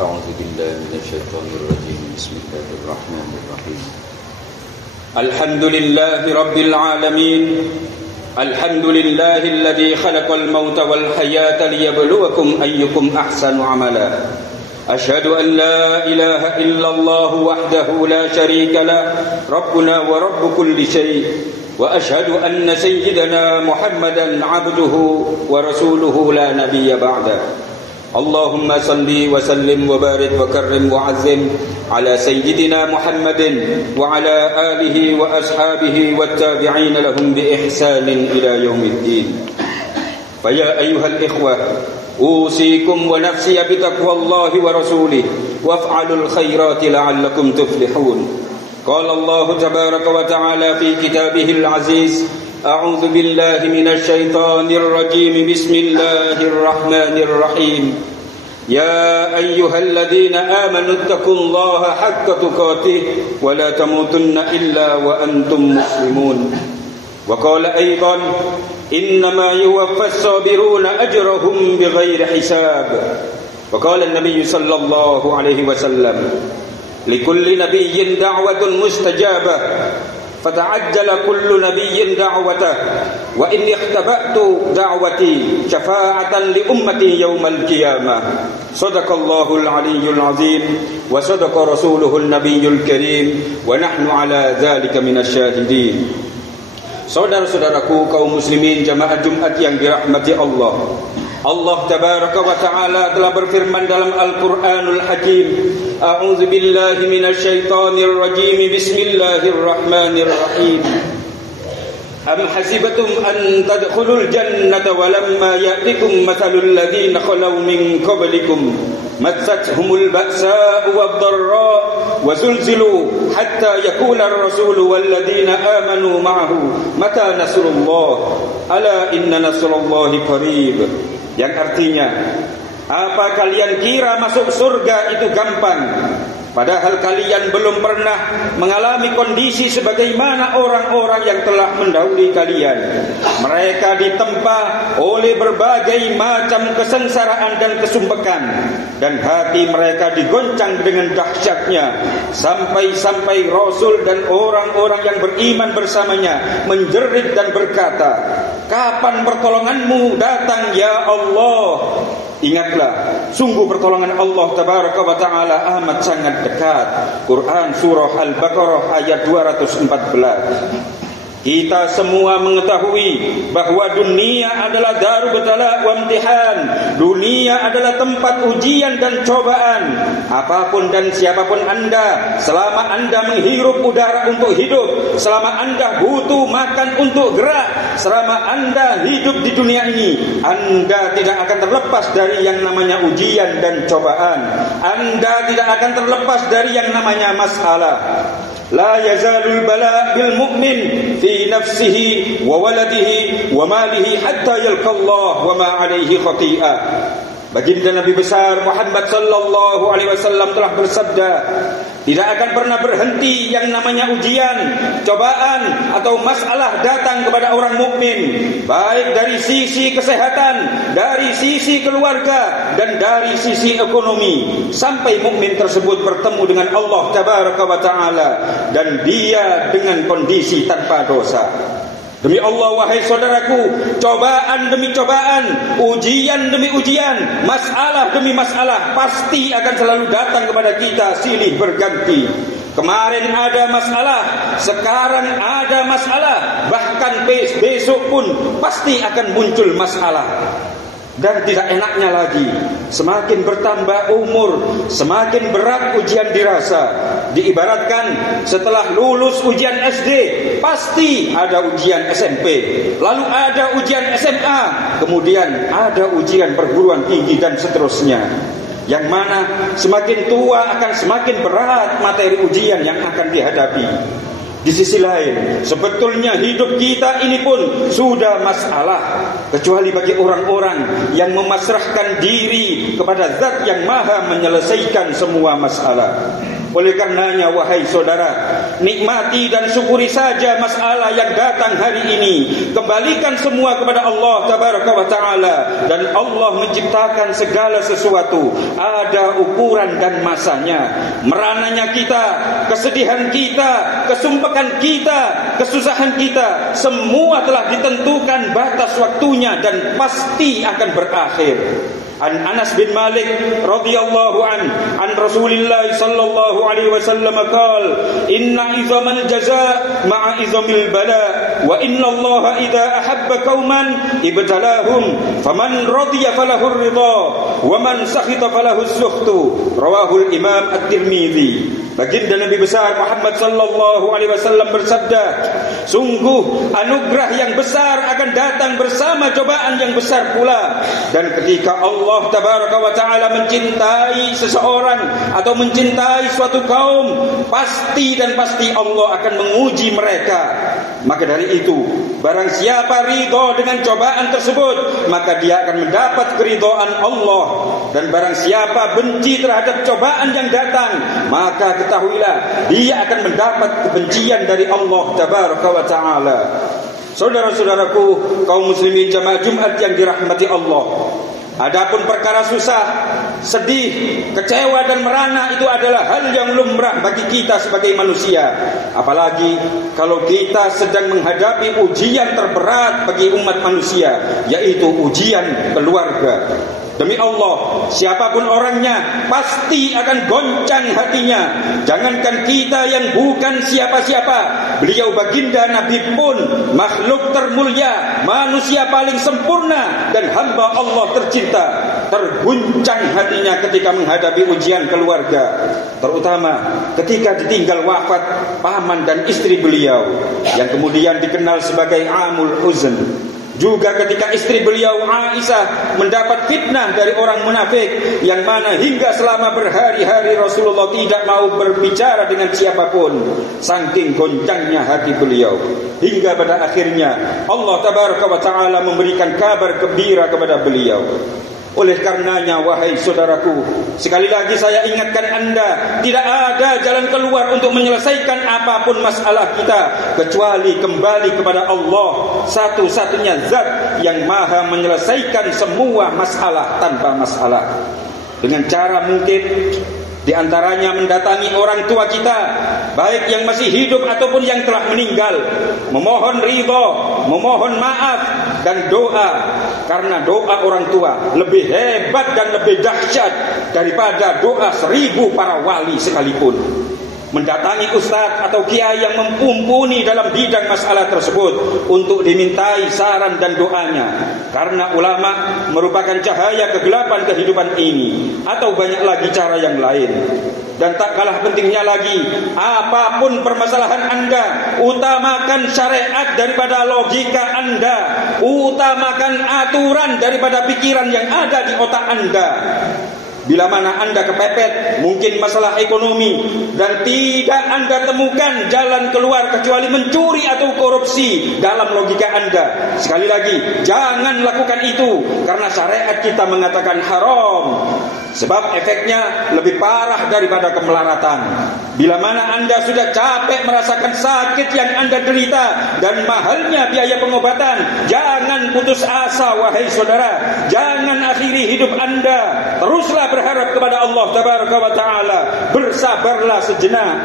أعوذ بالله من الشيطان الرجيم بسم الله الرحمن الرحيم الحمد لله رب العالمين الحمد لله الذي خلق الموت والحياة ليبلوكم أيكم أحسن عملا أشهد أن لا إله إلا الله وحده لا شريك له ربنا ورب كل شيء وأشهد أن سيدنا محمدا عبده ورسوله لا نبي بعده اللهم صل وسلم وبارك وكرم وعظم على سيدنا محمد وعلى آله وأصحابه والتابعين لهم بإحسان إلى يوم الدين فيا أيها الإخوة أوصيكم ونفسي بتقوى الله ورسوله وافعلوا الخيرات لعلكم تفلحون قال الله تبارك وتعالى في كتابه العزيز أعوذ بالله من الشيطان الرجيم بسم الله الرحمن الرحيم يا أيها الذين آمنوا اتقوا الله حق تقاته ولا تموتن إلا وأنتم مسلمون وقال أيضا إنما يوفى الصابرون أجرهم بغير حساب وقال النبي صلى الله عليه وسلم لكل نبي دعوة مستجابة فتعجل كل نبي دعوته وإني اختبأت دعوتي شفاعة لأمتي يوم القيامة صدق الله العلي العظيم وصدق رسوله النبي الكريم ونحن على ذلك من الشاهدين. Saudara-saudaraku kaum muslimin jamaah Jumat yang dirahmati Allah, Allah tabaraka wa ta'ala telah berfirman dalam Al-Quranul Hakim, A'udzu billahi minasyaitonir rajim, Bismillahirrahmanirrahim. Am hasibatum an tadkhulul jannata walamma ya'tikum mathalul ladzina khalaw min qablikum massathumul ba'sa'u wad-dharra'u wa zulzilu hatta yaqula ar-rasulu wal ladzina amanu ma'ahu mata nasrullah ala inna nasrullahi qarib. Yang artinya, apa kalian kira masuk surga itu gampang? Padahal kalian belum pernah mengalami kondisi sebagaimana orang-orang yang telah mendahului kalian. Mereka ditempa oleh berbagai macam kesengsaraan dan kesumpekan, dan hati mereka digoncang dengan dahsyatnya, sampai-sampai Rasul dan orang-orang yang beriman bersamanya menjerit dan berkata, kapan pertolonganmu datang ya Allah? Ingatlah, sungguh pertolongan Allah tabaraka wa ta'ala amat sangat dekat. Quran surah Al-Baqarah ayat 214. Kita semua mengetahui bahwa dunia adalah darul bala wa imtihan. Dunia adalah tempat ujian dan cobaan. Apapun dan siapapun Anda, selama Anda menghirup udara untuk hidup, selama Anda butuh makan untuk gerak, selama Anda hidup di dunia ini, Anda tidak akan terlepas dari yang namanya ujian dan cobaan. Anda tidak akan terlepas dari yang namanya masalah. La yazalul bala bil mu'min fi nafsihi wa waladihi wa malihi hatta yalqa Allah wa ma alaihi khati'ah. Baginda Nabi besar Muhammad sallallahu alaihi wasallam telah bersabda, tidak akan pernah berhenti yang namanya ujian, cobaan atau masalah datang kepada orang mukmin, baik dari sisi kesehatan, dari sisi keluarga, dan dari sisi ekonomi, sampai mukmin tersebut bertemu dengan Allah tabaraka wa ta'ala dan dia dengan kondisi tanpa dosa. Demi Allah wahai saudaraku, cobaan demi cobaan, ujian demi ujian, masalah demi masalah pasti akan selalu datang kepada kita silih berganti. Kemarin ada masalah, sekarang ada masalah, bahkan besok pun pasti akan muncul masalah. Dan tidak enaknya lagi, semakin bertambah umur, semakin berat ujian dirasa. Diibaratkan setelah lulus ujian SD, pasti ada ujian SMP, lalu ada ujian SMA, kemudian ada ujian perguruan tinggi dan seterusnya. Yang mana semakin tua akan semakin berat materi ujian yang akan dihadapi. Di sisi lain, sebetulnya hidup kita ini pun sudah masalah, kecuali bagi orang-orang yang memasrahkan diri kepada Zat yang Maha menyelesaikan semua masalah. Oleh karenanya wahai saudara, nikmati dan syukuri saja masalah yang datang hari ini. Kembalikan semua kepada Allah tabaraka wa ta'ala. Dan Allah menciptakan segala sesuatu, ada ukuran dan masanya. Merananya kita, kesedihan kita, kesumpekan kita, kesusahan kita, semua telah ditentukan batas waktunya dan pasti akan berakhir. An Anas bin Malik radhiyallahu an Rasulillah sallallahu alaihi wasallam qala inna izamal jazaa ma'a izamil bala wa inna Allah idza ahabba qauman ibtalahum faman radiya falahu ar-ridha wa man sakhita falahu as-sukhtu rawahul Imam At-Tirmidzi. Baginda Nabi besar Muhammad sallallahu alaihi wasallam bersabda, sungguh anugerah yang besar akan datang bersama cobaan yang besar pula. Dan ketika Allah tabaraka wa ta'ala mencintai seseorang atau mencintai suatu kaum, pasti dan pasti Allah akan menguji mereka. Maka dari itu, barang siapa ridho dengan cobaan tersebut, maka dia akan mendapat keridhaan Allah. Dan barang siapa benci terhadap cobaan yang datang, maka ketahuilah dia akan mendapat kebencian dari Allah tabaraka wa ta'ala. Saudara-saudaraku kaum muslimin jamaah Jumat yang dirahmati Allah, adapun perkara susah, sedih, kecewa dan merana itu adalah hal yang lumrah bagi kita sebagai manusia. Apalagi kalau kita sedang menghadapi ujian terberat bagi umat manusia, yaitu ujian keluarga. Demi Allah, siapapun orangnya pasti akan goncang hatinya. Jangankan kita yang bukan siapa-siapa, beliau baginda Nabi pun makhluk termulia, manusia paling sempurna dan hamba Allah tercinta, terguncang hatinya ketika menghadapi ujian keluarga, terutama ketika ditinggal wafat paman dan istri beliau yang kemudian dikenal sebagai Amul Huzn. Juga ketika istri beliau Aisyah mendapat fitnah dari orang munafik, yang mana hingga selama berhari-hari Rasulullah tidak mau berbicara dengan siapapun, saking goncangnya hati beliau. Hingga pada akhirnya Allah tabaraka wa ta'ala memberikan kabar gembira kepada beliau. Oleh karenanya wahai saudaraku, sekali lagi saya ingatkan Anda, tidak ada jalan keluar untuk menyelesaikan apapun masalah kita kecuali kembali kepada Allah, satu-satunya zat yang maha menyelesaikan semua masalah tanpa masalah. Dengan cara mungkin, di antaranya mendatangi orang tua kita, baik yang masih hidup ataupun yang telah meninggal, memohon ridho, memohon maaf dan doa. Karena doa orang tua lebih hebat dan lebih dahsyat daripada doa 1000 para wali sekalipun. Mendatangi ustaz atau kiai yang mumpuni dalam bidang masalah tersebut untuk dimintai saran dan doanya. Karena ulama merupakan cahaya kegelapan kehidupan ini, atau banyak lagi cara yang lain. Dan tak kalah pentingnya lagi, apapun permasalahan Anda, utamakan syariat daripada logika Anda, utamakan aturan daripada pikiran yang ada di otak Anda. Bila mana Anda kepepet, mungkin masalah ekonomi, dan tidak Anda temukan jalan keluar kecuali mencuri atau korupsi dalam logika Anda, sekali lagi, jangan lakukan itu, karena syariat kita mengatakan haram. Sebab efeknya lebih parah daripada kemelaratan. Bila mana Anda sudah capek merasakan sakit yang Anda derita dan mahalnya biaya pengobatan, jangan putus asa wahai saudara. Jangan akhiri hidup Anda. Teruslah berharap kepada Allah tabaraka wa ta'ala. Bersabarlah sejenak.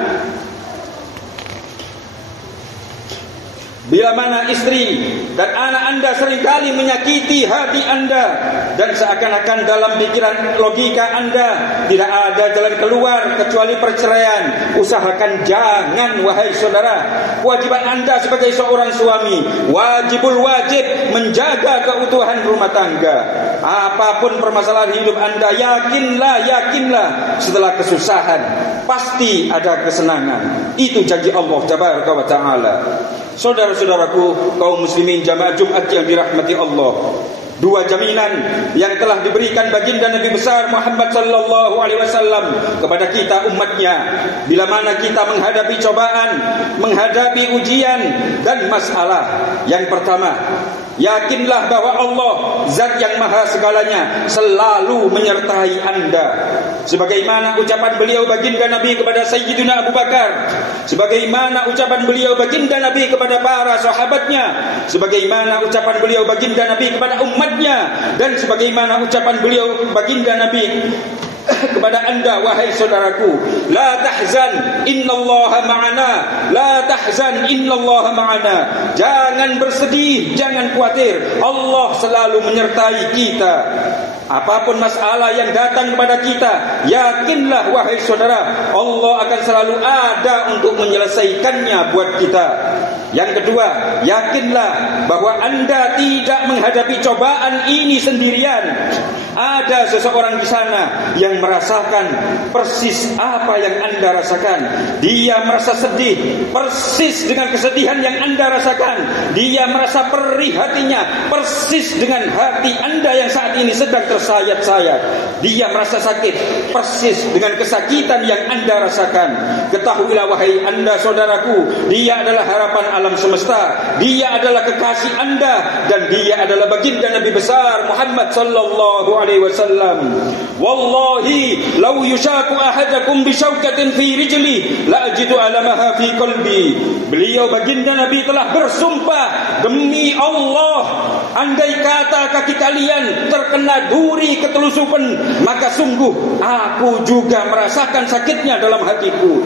Bila mana istri dan anak Anda seringkali menyakiti hati Anda, dan seakan-akan dalam pikiran logika Anda tidak ada jalan keluar kecuali perceraian, usahakan jangan wahai saudara. Kewajiban Anda sebagai seorang suami, wajib menjaga keutuhan rumah tangga. Apapun permasalahan hidup Anda, yakinlah setelah kesusahan pasti ada kesenangan. Itu janji Allah tabaraka wa ta'ala. Saudara-saudaraku kaum muslimin jamaah Jumat yang dirahmati Allah, dua jaminan yang telah diberikan baginda Nabi besar Muhammad sallallahu alaihi wasallam kepada kita umatnya bila mana kita menghadapi cobaan, menghadapi ujian dan masalah. Yang pertama, yakinlah bahwa Allah zat yang maha segalanya selalu menyertai Anda. sebagaimana ucapan beliau baginda Nabi kepada Sayyidina Abu Bakar, sebagaimana ucapan beliau baginda Nabi kepada para sahabatnya, sebagaimana ucapan beliau baginda Nabi kepada umatnya, dan sebagaimana ucapan beliau baginda Nabi kepada anda, wahai saudaraku, la tahzan innallaha ma'ana, la tahzan innallaha ma'ana. Jangan bersedih, jangan khawatir, Allah selalu menyertai kita. Apapun masalah yang datang kepada kita, yakinlah wahai saudara, Allah akan selalu ada untuk menyelesaikannya buat kita. Yang kedua, yakinlah bahwa anda tidak menghadapi cobaan ini sendirian. Ada seseorang di sana yang merasakan persis apa yang anda rasakan. Dia merasa sedih persis dengan kesedihan yang anda rasakan. Dia merasa perih hatinya persis dengan hati anda yang saat ini sedang tersayat-sayat. Dia merasa sakit persis dengan kesakitan yang anda rasakan. Ketahuilah wahai anda saudaraku, dia adalah harapan alam semesta, dia adalah kekasih anda, dan dia adalah baginda Nabi besar Muhammad sallallahu alaihi wasallam. Wallahi law yushaku ahadakum bi syaukatin fi rijli la ajidu alamaha fi qalbi. Beliau baginda Nabi telah bersumpah, demi Allah, andai kata kaki kalian terkena duri ketelusupan, maka sungguh aku juga merasakan sakitnya dalam hatiku.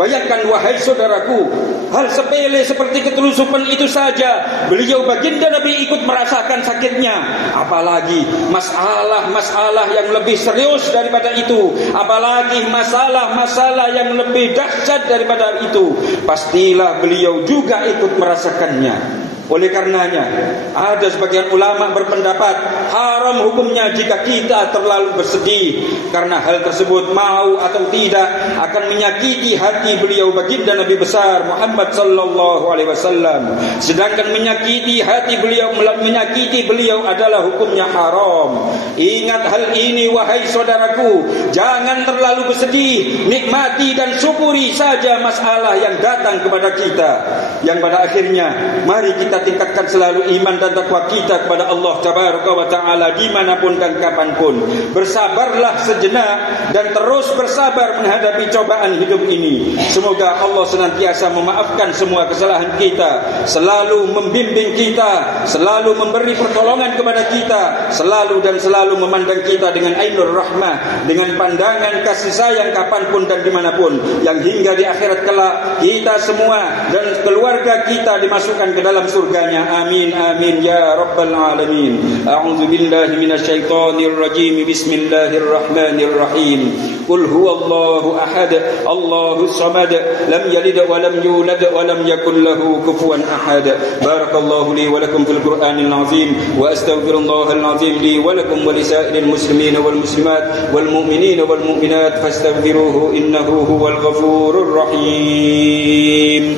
Bayangkan wahai saudaraku, hal sepele seperti ketelusupan itu saja beliau baginda Nabi ikut merasakan sakitnya. Apalagi masalah-masalah yang lebih serius daripada itu, apalagi masalah-masalah yang lebih dahsyat daripada itu, pastilah beliau juga ikut merasakannya. Oleh karenanya, ada sebagian ulama berpendapat haram hukumnya jika kita terlalu bersedih, karena hal tersebut mau atau tidak akan menyakiti hati beliau baginda Nabi besar Muhammad sallallahu alaihi wasallam. Sedangkan menyakiti beliau adalah hukumnya haram. Ingat hal ini wahai saudaraku, jangan terlalu bersedih, nikmati dan syukuri saja masalah yang datang kepada kita, yang pada akhirnya mari kita tingkatkan selalu iman dan takwa kita kepada Allah Tabaraka wa Ta'ala dimanapun dan kapanpun. Bersabarlah sejenak dan terus bersabar menghadapi cobaan hidup ini. Semoga Allah senantiasa memaafkan semua kesalahan kita, selalu membimbing kita, selalu memberi pertolongan kepada kita, selalu memandang kita dengan ainur rahmah, dengan pandangan kasih sayang kapanpun dan dimanapun, yang hingga di akhirat kelak kita semua dan keluarga kita dimasukkan ke dalam surganya. Amin amin ya rabbal alamin. A'udzu billahi minasyaitonir rajim. Bismillahirrahmanirrahim. Qul huwallahu ahad, Allahus samad, lam yalid wa lam yulad wa lam yakul lahu kufuwan ahad. Barakallahu li wa lakum fil Qur'anil azim wa astaghfirullahal azim li wa lakum wa lisairil muslimin wal muslimat wal mu'minin wal mu'minat fastaghfiruhu innahu huwal ghafurur rahim.